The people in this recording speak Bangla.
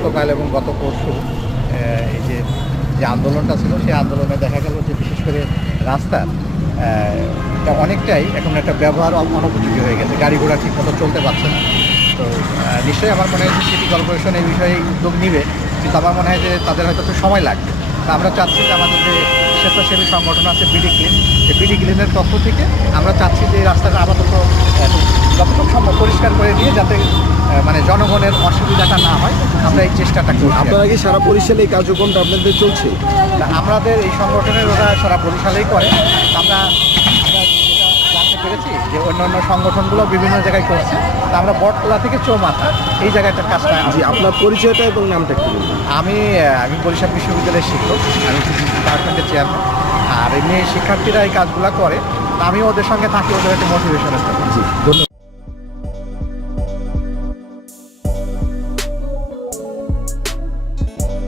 গতকাল এবং গত পরশু এই যে যে আন্দোলনটা ছিল, সেই আন্দোলনে দেখা গেল যে বিশেষ করে রাস্তা এটা অনেকটাই এখন একটা ব্যবহার অনুপযোগী হয়ে গেছে। গাড়ি ঘোড়া ঠিক মতো চলতে পারছে না। তো নিশ্চয়ই আমার মনে হয় সিটি কর্পোরেশন এই বিষয়ে উদ্যোগ নিবে, কিন্তু আমার মনে হয় যে তাদের হয়তো একটু সময় লাগবে। তা আমরা চাচ্ছি যে আমাদের যে স্বেচ্ছাসেবী সংগঠন আছে বিডি ক্লিন সেই বিডি ক্লিনের পক্ষ থেকে আমরা চাচ্ছি যে রাস্তাটা আপাতত যতটুকু সম্ভব পরিষ্কার করে দিয়ে যাতে মানে জনগণের অসুবিধাটা না হয় আমরা এই চেষ্টাটা করি আপনারা কি সারা বরিশালে এই কার্যক্রমটা আপনাদের চলছে? তা আমাদের এই সংগঠনের ওরা সারা বরিশালেই করে। আমরা পেরেছি যে অন্যান্য সংগঠনগুলো বিভিন্ন জায়গায় করছে। তা আমরা বটতলা থেকে চৌমাথা এই জায়গাটার কাজটা জি আপনার পরিচয়টা এবং নামটা একটু আমি আমি বরিশাল বিশ্ববিদ্যালয়ের শিক্ষক আমি ডিপার্টমেন্টের চেয়ারম্যান আর এমনি শিক্ষার্থীরা এই কাজগুলো করে। তা আমি ওদের সঙ্গে থাকি ওদের একটা মোটিভেশনের জন্য জি ধন্যবাদ।